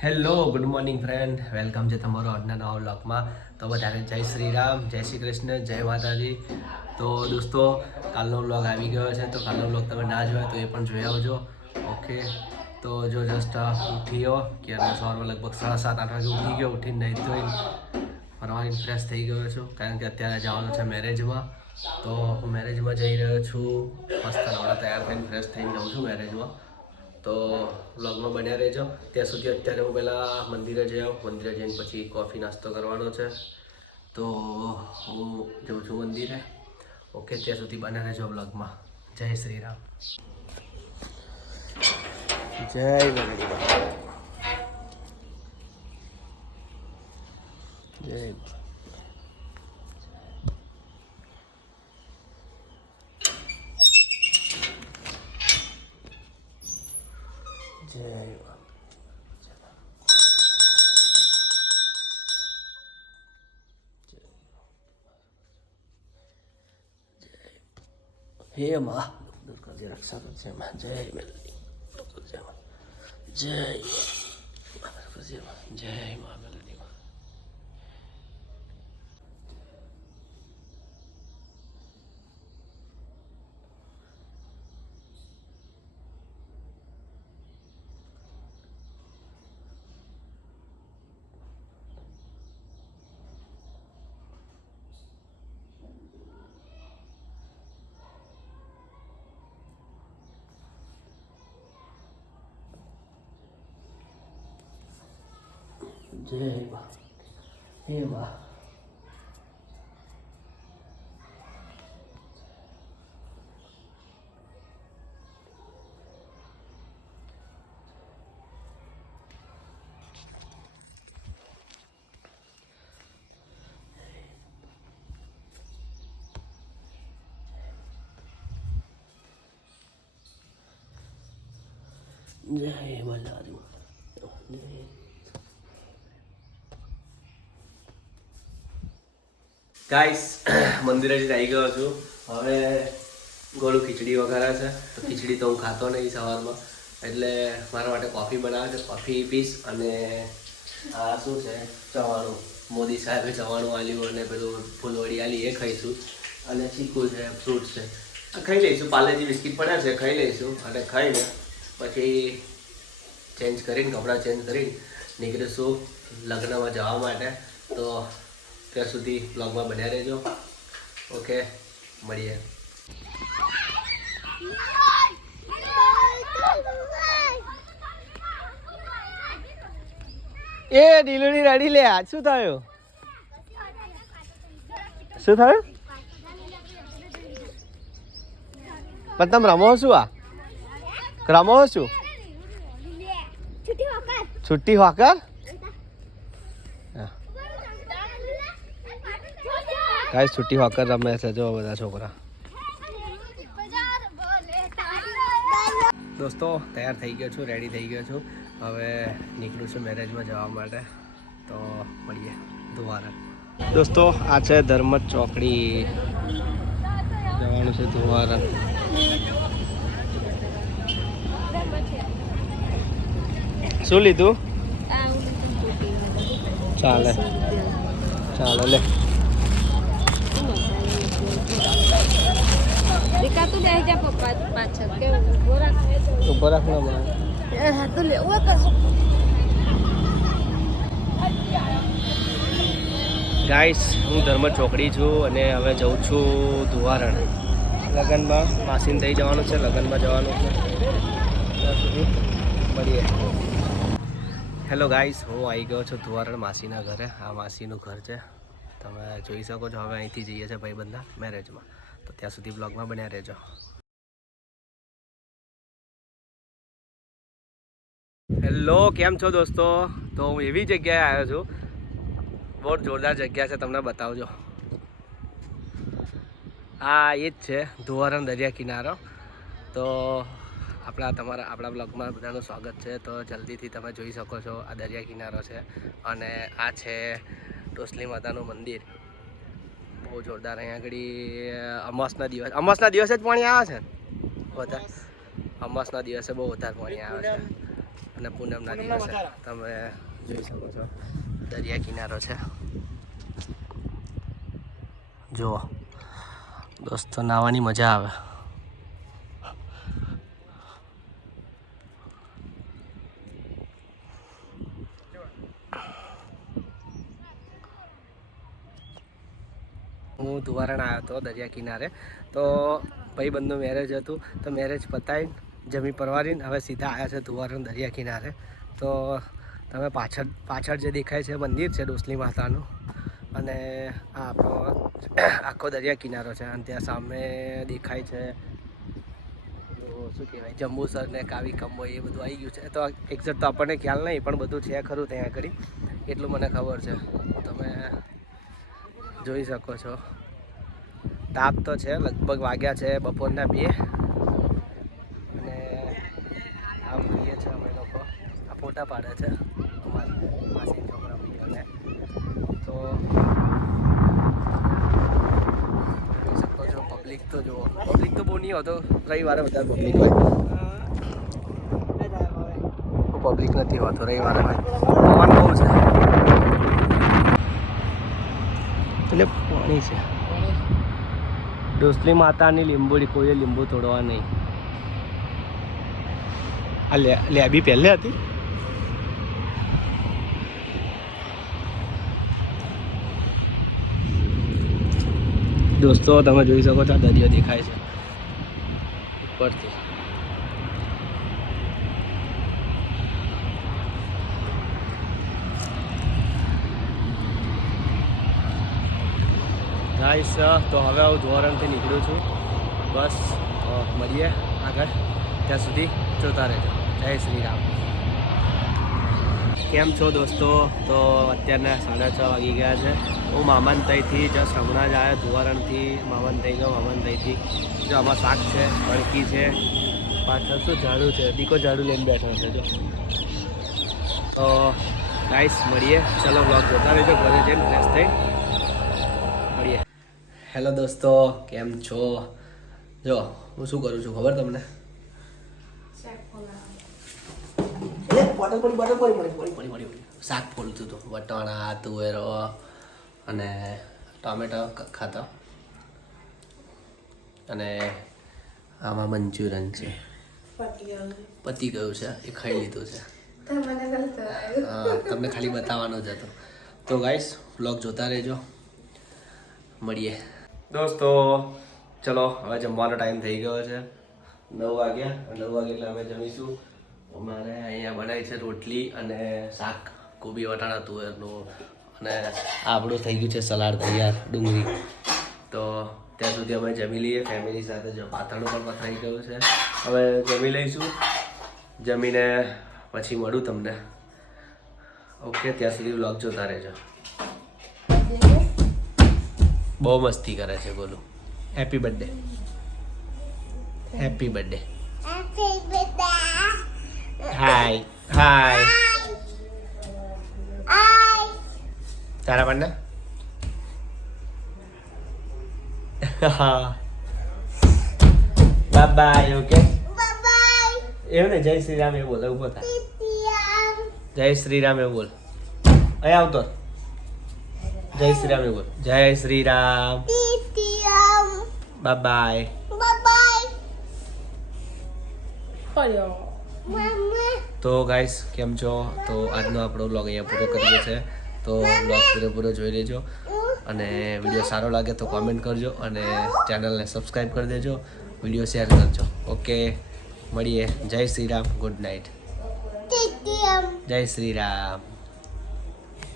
Hello good morning friend welcome છે તમારો આજના નવા બ્લોગમાં તો બધાને જય શ્રી રામ, જય શ્રી કૃષ્ણ, જય માતાજી. તો દોસ્તો, કાલનો બ્લોગ આવી ગયો છે. તો કાલનો બ્લોગ તમે ના જોયો તો એ પણ જોઈ આવજો. ઓકે તો જો જસ્ટ ઉઠી ગયો કે સવારમાં લગભગ સાડા સાત, આઠ વાગે ઉઠી ગયો, ઉઠીને નહીં ધોઈને ફરવાની ફ્રેશ થઈ ગયો છું. કારણ કે અત્યારે જવાનું છે મેરેજમાં તો હું મેરેજમાં જઈ રહ્યો છું. મસ્ત નવડા તૈયાર થઈને ફ્રેશ થઈને જાઉં છું મેરેજમાં તો બ્લોગમાં બન્યા રહેજો. ત્યાં સુધી અત્યારે હું પહેલાં મંદિરે જઈ આવું. મંદિરે જઈને પછી કોફી નાસ્તો કરવાનો છે. તો હું જઉં છું મંદિરે. ઓકે ત્યાં સુધી બન્યા રહેજો બ્લોગમાં જય શ્રી રામ. જય જય. જય મા. હે માં દૂર કરજે રક્ષા કરજે માં જય eyvah. Eyvah. دائما ગાઈસ મંદિરે જઈને આવી ગયો છું. હવે ગોળું ખીચડી વગેરે છે. તો ખીચડી તો હું ખાતો નહીં સવારમાં. એટલે મારા માટે કોફી બનાવે છે. કોફી પીસ અને આ શું છે? ચવાણું. મોદી સાહેબે ચવાણું આલ્યું અને પેલું ફૂલવડી આલી એ ખાઈશું. અને ચીકુ છે ફ્રૂટ છે. ખાઈ લઈશું. પાલેજી બિસ્કિટ પડ્યા છે, ખાઈ લઈશું અને ખાઈને પછી ચેન્જ કરીને, કપડાં ચેન્જ કરીને નીકળીશું લગ્નમાં જવા માટે. તો ત્યાં સુધી બ્લોગમાં બન્યા રહેજો. ઓકે મળીએ. એ ડીલુની રડી લે આ શું થયું? શું થયું? પણ તમે રમો શું આ? રમો શું છુટ્ટી હોકર છુટ્ટી હોકર રમે છે જો બધા છોકરા દોસ્તો તૈયાર થઈ ગયો છું રેડી થઈ ગયો છું હવે નીકળું છું મેરેજમાં જવા માટે તો મળીએ દુવારા દોસ્તો આ છે ધર્મજ ચોકડી જવાનું છે દુવારા શું લીધું ચાલે ચાલે લે તું બેસી જા પપ્પા પાછળ કે ઊભો રાખ. ઉપર રાખ ને હમણાં. હા તો લેવો કશું ગાઈસ હું ધર્મ ચોકડી છું અને હવે જઉં છું ધુવારણ લગ્નમાં માસીને થઈ જવાનું છે લગ્નમાં જવાનું છે. ત્યાં સુધી મળીએ. હેલો ગાઈસ હું આવી ગયો છું ધુવારણ માસીના ઘરે. આ માસીનું ઘર છે. તમે જોઈ શકો છો હવે અહીંથી જઈએ છીએ ભાઈબંધના મેરેજમાં તો ત્યાં સુધી બ્લોગમાં બન્યા રહેજો. હેલો કેમ છો દોસ્તો? તો હું એવી જગ્યાએ આવ્યો છું. બહુ જોરદાર જગ્યા છે, તમને બતાવજો. આ એ જ છે ધોવારણ દરિયા કિનારો. તો આપણા તમારા, આપણા બ્લોગમાં બધાનું સ્વાગત છે. તો જલ્દીથી તમે જોઈ શકો છો, આ દરિયા કિનારો છે. અને આ છે ટોસલી માતાનું મંદિર. બહુ જોરદાર. અહીંયા આગળ અમાસના દિવસ અમાસના દિવસે જ પાણી આવે છે વધારે. અમાસના દિવસે બહુ વધારે પાણી આવે છે. અને પૂનમના દિવસે તમે જોઈ શકો છો. દરિયા કિનારો છે. જુઓ. દોસ્તો નાહવાની મજા આવે. હું ધુવારણ આવ્યો હતો દરિયા કિનારે. તો ભાઈબંધનું મેરેજ હતું. તો મેરેજ પતાવીને જમી પરવારીને હવે સીધા આવ્યા છે ધુવારણ દરિયા કિનારે. તો તમે પાછળ પાછળ જે દેખાય છે મંદિર છે ડોસલી માતાનું. અને આ આખો દરિયા કિનારો છે. અને ત્યાં સામે દેખાય છે તો શું કહેવાય, જંબુસર ને કાવી કંબો એ બધું આવી ગયું છે. તો એક્ઝેક્ટ તો આપણને ખ્યાલ નહીં, પણ બધું છે ખરું ત્યાં આગળ. એટલું મને ખબર છે. તમે જોઈ શકો છો. તાપ તો છે, લગભગ વાગ્યા છે બપોરના બે. અને આમ મળીએ છે અમે લોકો, આ ફોટા પાડે છે માસી છોકરા તો પબ્લિક તો જુઓ. પબ્લિક તો બહુ નહીં હોતો, રવિવારે વધારે પબ્લિક પબ્લિક નથી હોતો, રવિવારે હોય. છે. એટલે પાણી છે. ડોસલી માતાની લીંબુડી કોઈએ લીંબુ તોડવા નહીં. આ લેબી પહેલે હતી? દોસ્તો, તમે જોઈ શકો છો દરિયો દેખાય છે ઉપરથી. ગાઈસ તો હવે હું ધોરણથી નીકળું છું. બસ મળીએ આગળ. ત્યાં સુધી જોતા રહેજો. જય શ્રી રામ. કેમ છો દોસ્તો? તો અત્યારના સાડા છ વાગી ગયા છે. હું મામાન તઈથી જસ્ટ હમણાં જ આવ્યો ધોવારણથી. મામાન તઈ ગયો મામાન તઈથી જો આમાં શાક છે ભડકી છે, પાછળ શું ઝાડુ છે? દીકો ઝાડુ લઈને બેઠો છે, જો. તો ગાઈસ, મળીએ. ચલો બ્લોગ જોતા રહેજો, ઘરે જઈને ફ્રેશ થઈ. હેલો દોસ્તો કેમ છો? જો હું શું કરું છું ખબર તમને? બોટલ પડી બોટલ પડી પડી પડી પડી પડી શાક ફોલતું હતું વટાણા તુવેરો અને ટોમેટો ખાતા અને આમાં મંચુરિયન છે. પતી ગયું છે એ ખાઈ લીધું છે. તમને ખાલી બતાવવાનો જ હતો. તો ગાઈસ બ્લોગ જોતા રહેજો. મળીએ. દોસ્તો, ચલો, હવે જમવાનો ટાઈમ થઈ ગયો છે. નવ વાગ્યા નવ વાગે એટલે અમે જમીશું. અમારે અહીંયા બનાવી છે રોટલી અને શાક, કોબી વટાણા, તુવેરનું, અને આપણું થઈ ગયું છે સલાડ તૈયાર, ડુંગળી. તો ત્યાં સુધી અમે જમી લઈએ ફેમિલી સાથે જો પાતળું પણ પથરાઈ ગયું છે. હવે જમી લઈશું, જમીને પછી મળું તમને. ઓકે ત્યાં સુધી વ્લોગ જોતા રહેજો. બહુ મસ્તી કરે છે બોલું. Happy birthday happy birthday hi hi તારા પણ હા. બાય બાય ઓકે એવું ને જય શ્રી રામ એવું બોલ ઊભો થાય જય શ્રી રામ એવું બોલ. અહીં આવતો. જય શ્રી રામ બોલ. જય શ્રી રામ. બાય બાય તો ગાઈસ કેમ છો? તો આજનો આપણો બ્લોગ અહીંયા પૂરો કરીએ છે તો બ્લોગ પૂરેપૂરો જોઈ લેજો. અને વીડિયો સારો લાગે તો કોમેન્ટ કરજો અને ચેનલને સબસ્ક્રાઈબ કરી દેજો. વીડિયો શેર કરજો. ઓકે મળીએ. જય શ્રી રામ. ગુડ નાઇટ જય શ્રી રામ.